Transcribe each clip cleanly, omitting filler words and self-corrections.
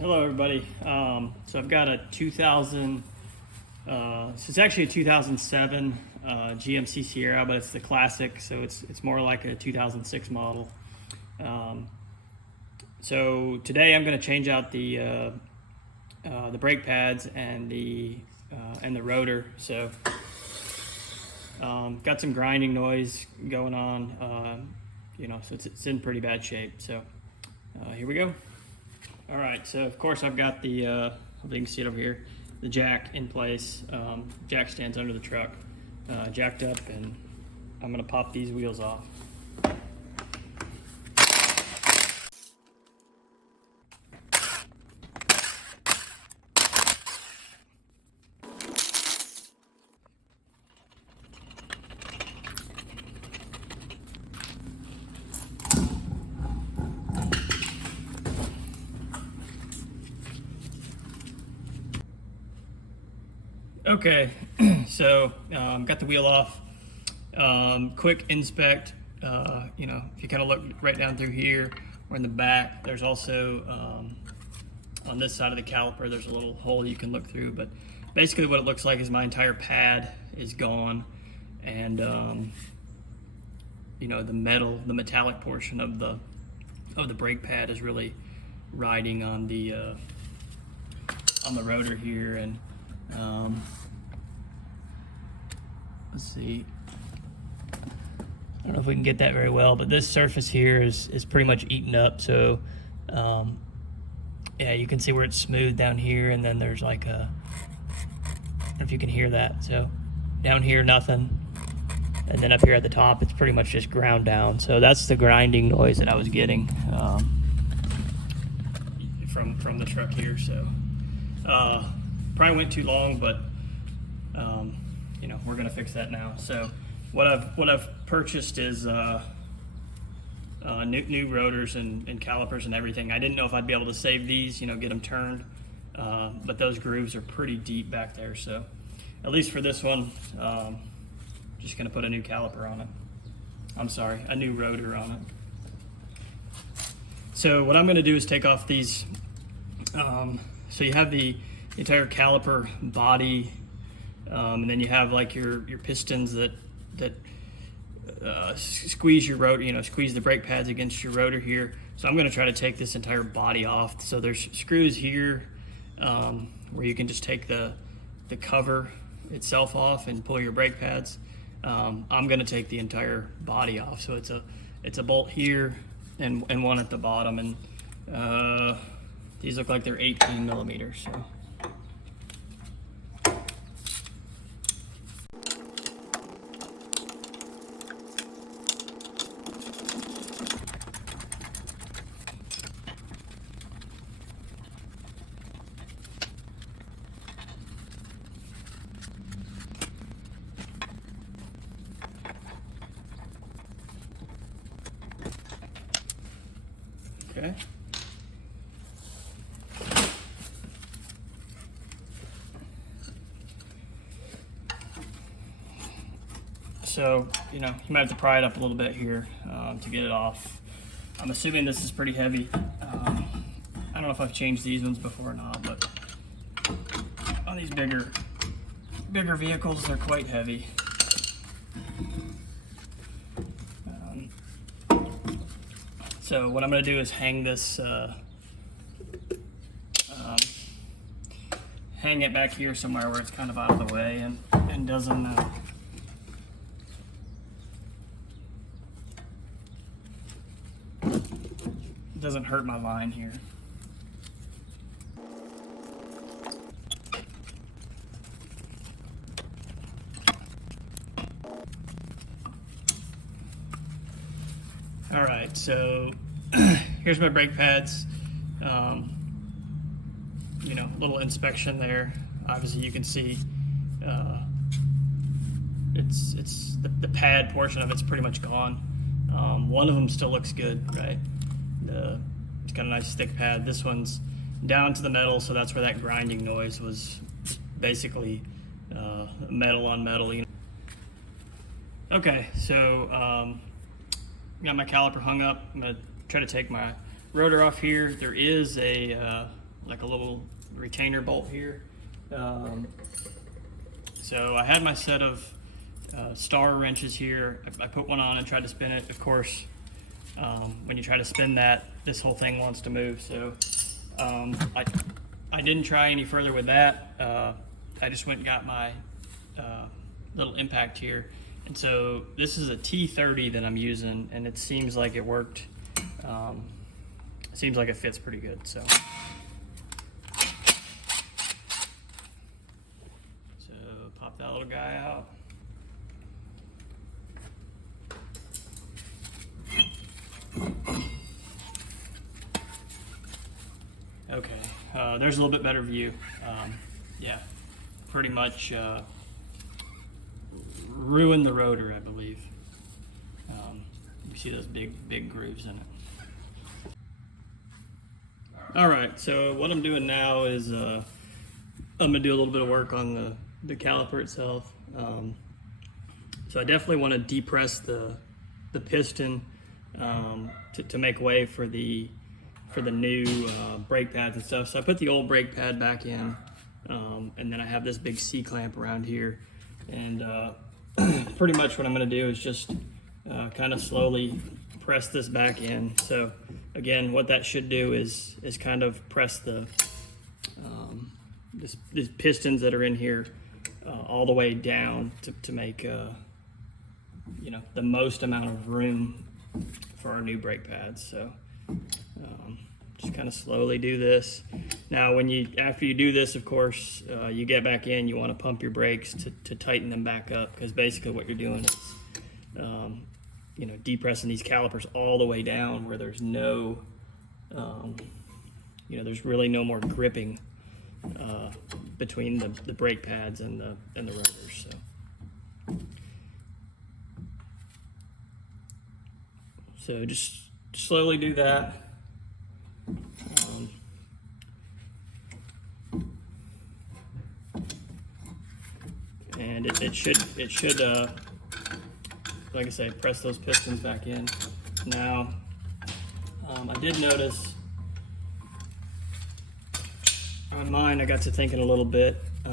Hello everybody. So I've got a 2000, so it's actually a 2007 GMC Sierra, but it's the classic, so it's more like a 2006 model. So today I'm going to change out the brake pads and the rotor. So got some grinding noise going on, so it's in pretty bad shape. So here we go. All right, so of course I've got the, you can see it over here, the jack in place. Jack stands under the truck, jacked up, and I'm gonna pop these wheels off. Okay, so got the wheel off. Quick inspect. If you kind of look right down through here or in the back, there's also on this side of the caliper, there's a little hole you can look through. But basically, what it looks like is my entire pad is gone, and the metallic portion of the brake pad is really riding on the rotor here, and let's see, I don't know if we can get that very well, but this surface here is pretty much eaten up. So yeah, you can see where it's smooth down here, and then there's like a, I don't know if you can hear that. So down here, nothing, and then up here at the top, it's pretty much just ground down. So that's the grinding noise that I was getting from the truck here. So probably went too long, but we're gonna fix that now. So what I've purchased is new rotors and calipers and everything. I didn't know if I'd be able to save these, get them turned, but those grooves are pretty deep back there. So at least for this one, just gonna put a new caliper on it. I'm sorry, a new rotor on it. So what I'm gonna do is take off these. So you have the entire caliper body, and then you have like your pistons that squeeze your rotor, squeeze the brake pads against your rotor here. So I'm going to try to take this entire body off. So there's screws here where you can just take the cover itself off and pull your brake pads. I'm going to take the entire body off. So it's a bolt here and one at the bottom, and these look like they're 18 millimeters. So. Okay. So, you might have to pry it up a little bit here to get it off. I'm assuming this is pretty heavy. I don't know if I've changed these ones before or not, but on these bigger vehicles, they're quite heavy. So what I'm going to do is hang this, hang it back here somewhere where it's kind of out of the way and doesn't hurt my line here. All right, so here's my brake pads. Little inspection there. Obviously, you can see it's the pad portion of it's pretty much gone. One of them still looks good, right? It's got a nice thick pad. This one's down to the metal, so that's where that grinding noise was. Basically, metal on metal. Okay, so got my caliper hung up. I'm gonna try to take my rotor off here. There is a like a little retainer bolt here. So I had my set of star wrenches here. I put one on and tried to spin it. Of course, when you try to spin that, this whole thing wants to move. So I didn't try any further with that. I just went and got my little impact here. And so this is a T30 that I'm using, and it seems like it worked. Seems like it fits pretty good. So pop that little guy out. Okay, there's a little bit better view. Yeah, pretty much ruined the rotor, I believe. You see those big grooves in it. All right, so what I'm doing now is I'm gonna do a little bit of work on the caliper itself. So I definitely want to depress the piston to make way for the new brake pads and stuff. So I put the old brake pad back in, and then I have this big C-clamp around here. And pretty much what I'm going to do is just kind of slowly press this back in. So again, what that should do is kind of press these pistons that are in here all the way down to make the most amount of room for our new brake pads. So just kind of slowly do this. Now after you do this, of course, you get back in, you want to pump your brakes to tighten them back up, because basically what you're doing is depressing these calipers all the way down where there's no there's really no more gripping between the brake pads and the rotors. So just slowly do that. And it should like I say, press those pistons back in. Now I did notice on mine, I got to thinking a little bit. I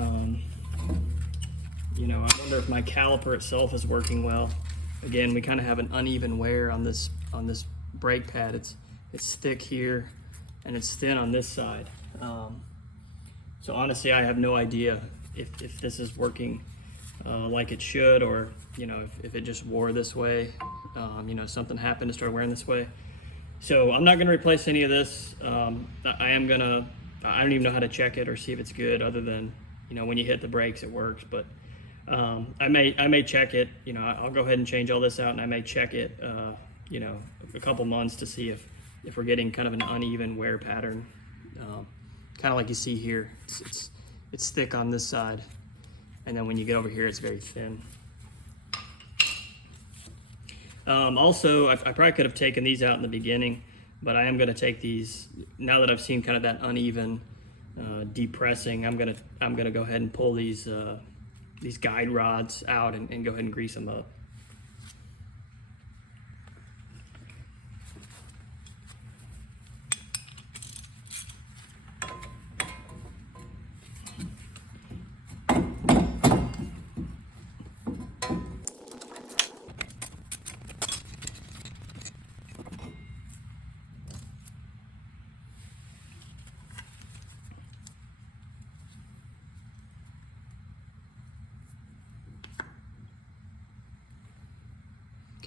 wonder if my caliper itself is working well. Again, we kind of have an uneven wear on this brake pad. It's thick here and it's thin on this side. So honestly, I have no idea if this is working like it should, or if it just wore this way. Something happened to start wearing this way. So I'm not going to replace any of this. I don't even know how to check it or see if it's good, other than when you hit the brakes it works. But I may check it. I'll go ahead and change all this out, and I may check it a couple months to see if we're getting kind of an uneven wear pattern, kind of like you see here. It's thick on this side, and then when you get over here it's very thin. Also, I probably could have taken these out in the beginning, but I am going to take these now that I've seen kind of that uneven depressing. I'm gonna go ahead and pull these guide rods out and go ahead and grease them up.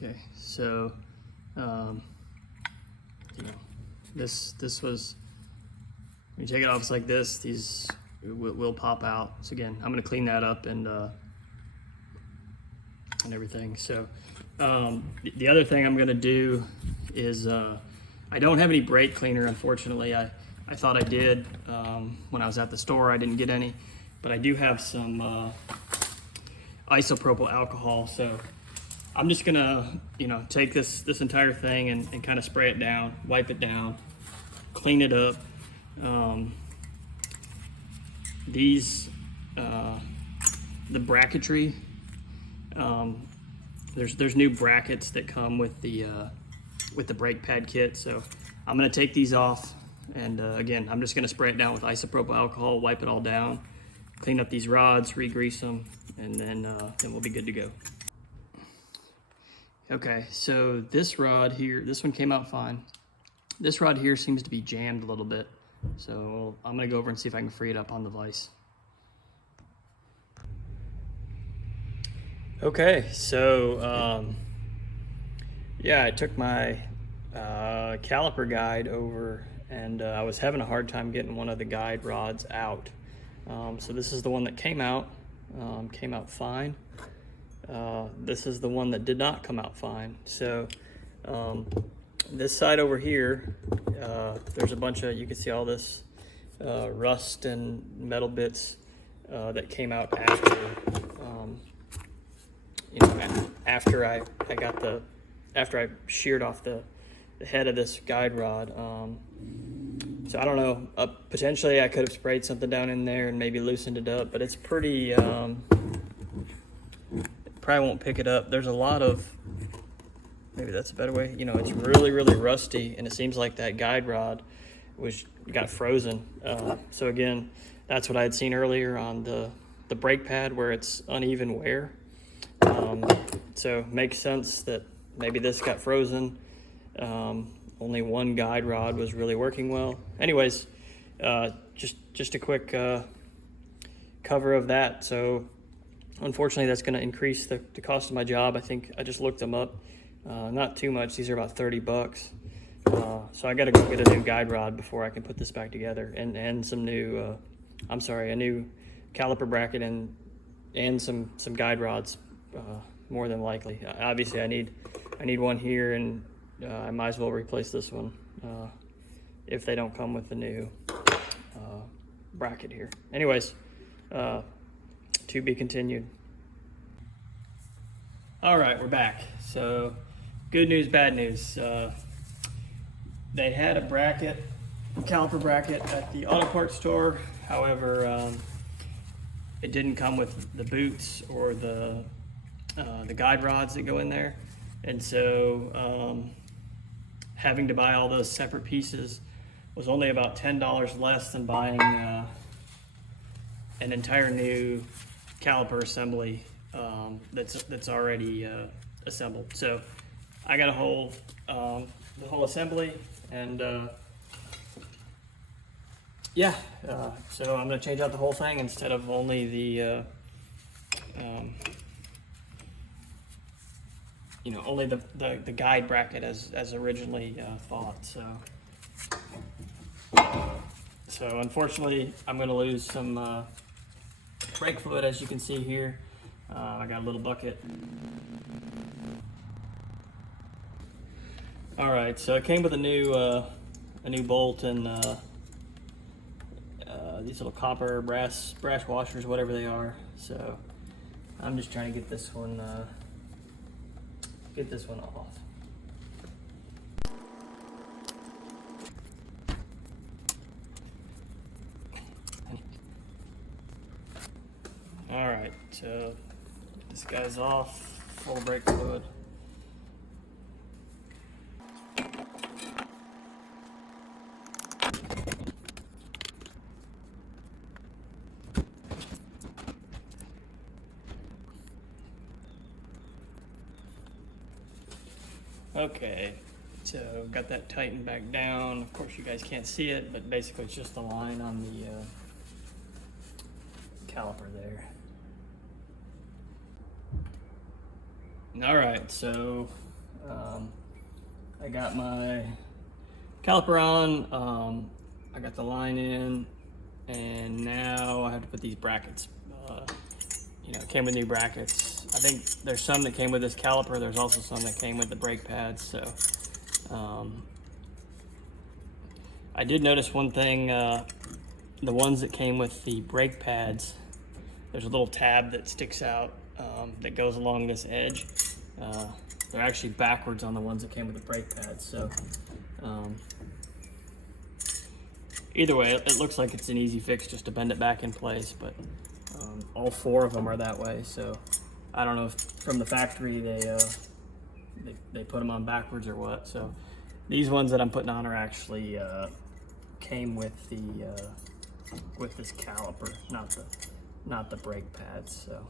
Okay, so this was, when you take it off, it's like this. These will pop out. So again, I'm going to clean that up and everything. So the other thing I'm going to do is I don't have any brake cleaner, unfortunately. I thought I did when I was at the store. I didn't get any, but I do have some isopropyl alcohol. So I'm just gonna, take this entire thing and kind of spray it down, wipe it down, clean it up. These, the bracketry, there's new brackets that come with the brake pad kit. So I'm gonna take these off And again, I'm just gonna spray it down with isopropyl alcohol, wipe it all down, clean up these rods, re-grease them, and then we'll be good to go. Okay, so this rod here, this one came out fine. This rod here seems to be jammed a little bit. So I'm gonna go over and see if I can free it up on the vise. Okay, so yeah, I took my caliper guide over, and I was having a hard time getting one of the guide rods out. So this is the one that came out fine. This is the one that did not come out fine. So this side over here, there's a bunch of, you can see all this rust and metal bits that came out after, you know, after I sheared off the head of this guide rod. So I don't know, potentially I could have sprayed something down in there and maybe loosened it up, but it's pretty, probably won't pick it up. There's a lot of, maybe that's a better way, you know, it's really, really rusty, and it seems like that guide rod got frozen. So again, that's what I had seen earlier on the brake pad where it's uneven wear. So makes sense that maybe this got frozen. Only one guide rod was really working well. Anyways, just a quick cover of that. So unfortunately, that's going to increase the cost of my job. I think I just looked them up. Not too much. These are about 30 bucks. So I got to go get a new guide rod before I can put this back together, and some new, a new caliper bracket and some guide rods, more than likely. Obviously, I need one here, and I might as well replace this one if they don't come with the new bracket here. Anyways, to be continued. All right, we're back. So good news, bad news. They had a bracket, caliper bracket at the auto parts store. However, it didn't come with the boots or the guide rods that go in there. And so having to buy all those separate pieces was only about $10 less than buying an entire new caliper assembly that's already assembled. So I got the whole assembly, and yeah, so I'm gonna change out the whole thing instead of only the you know, only the guide bracket as originally thought. So unfortunately, I'm going to lose some brake fluid, as you can see here. I got a little bucket. All right, so it came with a new bolt and these little copper brass washers, whatever they are. So I'm just trying to get this one off. All right, so this guy's off, full brake fluid. Okay, so got that tightened back down. Of course, you guys can't see it, but basically it's just the line on the caliper there. All right, so I got my caliper on, I got the line in, and now I have to put these brackets. You know, it came with new brackets. I think there's some that came with this caliper. There's also some that came with the brake pads. So I did notice one thing, the ones that came with the brake pads, there's a little tab that sticks out that goes along this edge. They're actually backwards on the ones that came with the brake pads. So either way, it looks like it's an easy fix just to bend it back in place, but all four of them are that way. So I don't know if from the factory they put them on backwards or what. So these ones that I'm putting on are actually came with this caliper, not the brake pads. So.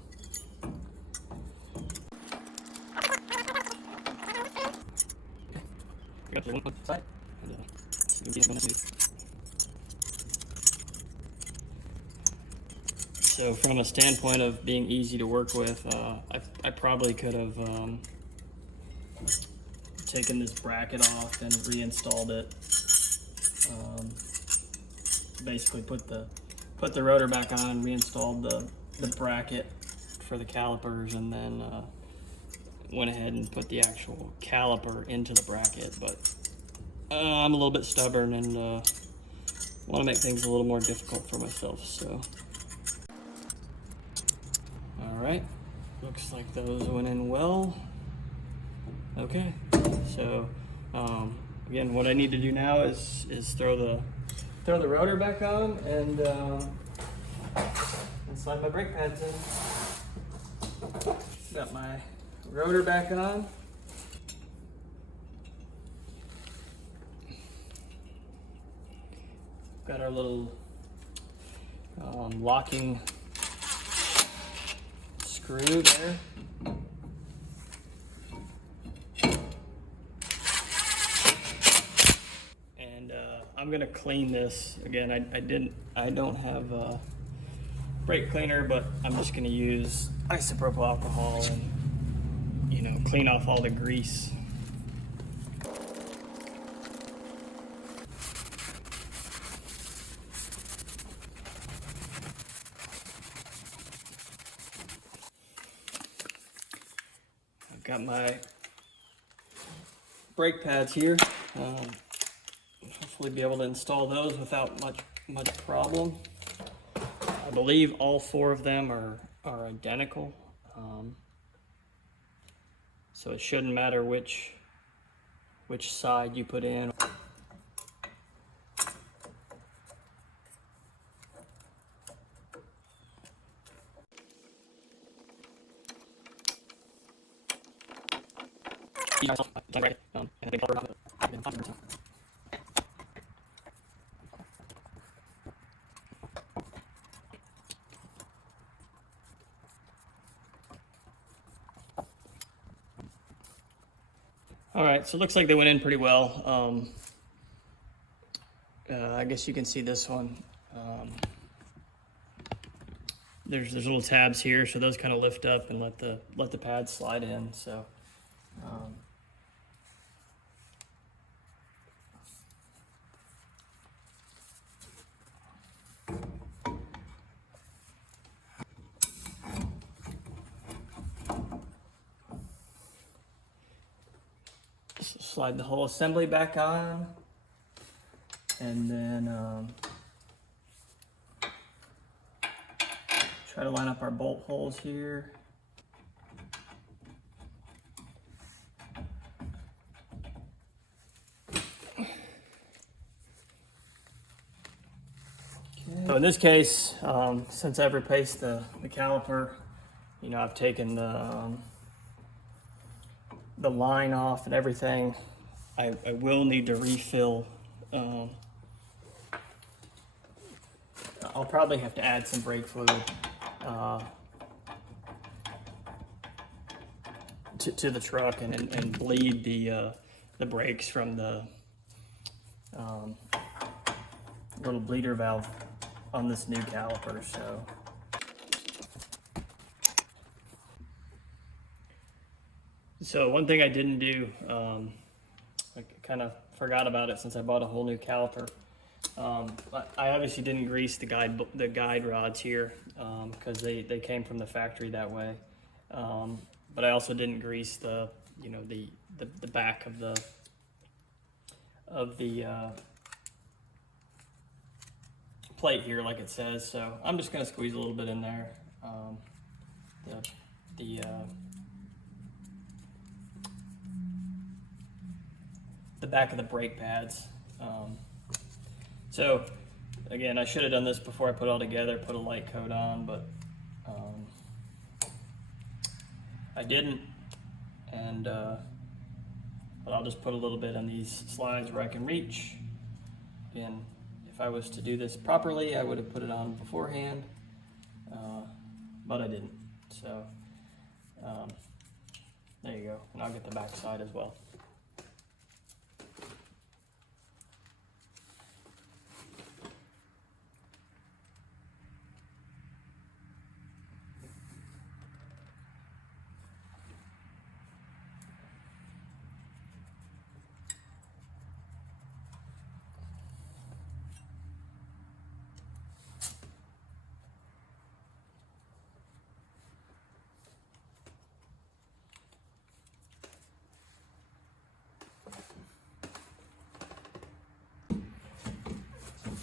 Got the one side. So from a standpoint of being easy to work with, I probably could have taken this bracket off and reinstalled it. Basically put the rotor back on and reinstalled the bracket for the calipers, and then went ahead and put the actual caliper into the bracket. But I'm a little bit stubborn and want to make things a little more difficult for myself. So, all right, looks like those went in well. Okay, so again, what I need to do now is throw the rotor back on and slide my brake pads in. Got my rotor back on. Got our little locking screw there. And I'm gonna clean this again. I don't have a brake cleaner, but I'm just gonna use isopropyl alcohol and, you know, clean off all the grease. I've got my brake pads here. Hopefully be able to install those without much problem. I believe all four of them are identical. So it shouldn't matter which side you put in. All right, so it looks like they went in pretty well. I guess you can see this one. There's little tabs here, so those kind of lift up and let the pads slide in. So. Slide the whole assembly back on, and then try to line up our bolt holes here. So in this case, since I've replaced the caliper, you know, I've taken the line off and everything. I will need to refill. I'll probably have to add some brake fluid to the truck and bleed the brakes from the little bleeder valve on this new caliper. So one thing I didn't do, I kind of forgot about it since I bought a whole new caliper. I obviously didn't grease the guide rods here because they came from the factory that way. But I also didn't grease the back of the plate here like it says. So I'm just gonna squeeze a little bit in there. The back of the brake pads. So again, I should have done this before I put it all together, put a light coat on, but I didn't. And but I'll just put a little bit on these slides where I can reach. Again, If I was to do this properly, I would have put it on beforehand, but I didn't. So there you go, and I'll get the back side as well.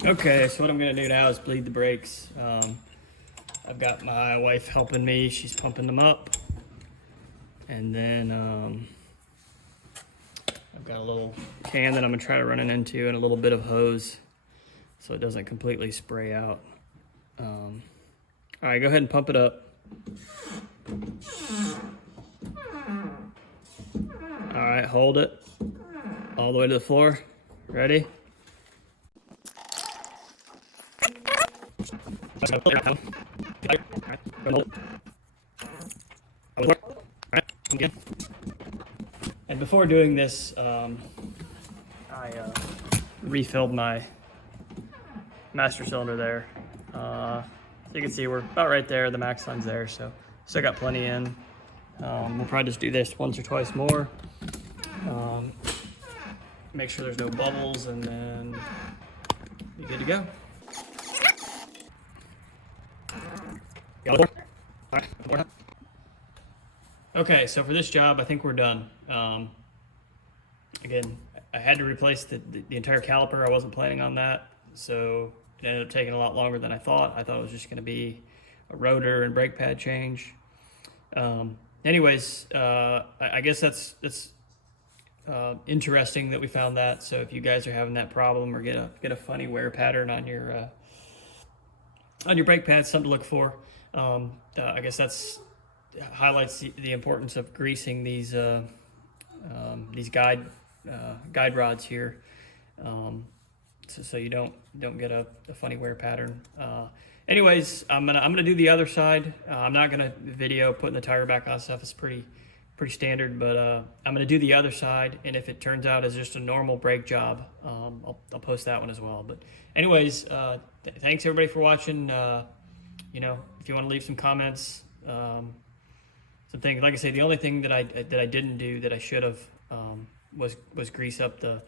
Okay, so what I'm gonna do now is bleed the brakes. I've got my wife helping me. She's pumping them up. And then I've got a little can that I'm gonna try to run it into and a little bit of hose so it doesn't completely spray out. All right, go ahead and pump it up. All right, hold it all the way to the floor. Ready? And before doing this, I refilled my master cylinder there. So you can see we're about right there. The max line's there, so still got plenty in. We'll probably just do this once or twice more. Make sure there's no bubbles, and then be good to go. Okay, so for this job, I think we're done. Again, I had to replace the entire caliper. I wasn't planning on that, so it ended up taking a lot longer than I thought. I thought it was just going to be a rotor and brake pad change. Anyways, I guess that's interesting that we found that. So if you guys are having that problem or get a funny wear pattern on your brake pads, something to look for. I guess that's highlights the importance of greasing these guide rods here, so you don't get a funny wear pattern. Anyways, I'm gonna do the other side. I'm not gonna video putting the tire back on stuff. It's pretty standard, but I'm gonna do the other side, and if it turns out as just a normal brake job, I'll post that one as well. But anyways, thanks everybody for watching. You know, if you want to leave some comments, some things, like I say, the only thing that I didn't do that I should have was grease up the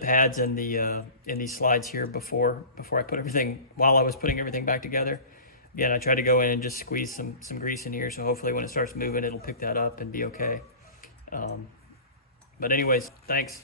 pads and these slides here before I put everything, while I was putting everything back together. Again, I tried to go in and just squeeze some grease in here, so hopefully when it starts moving, it'll pick that up and be okay. But anyways, thanks.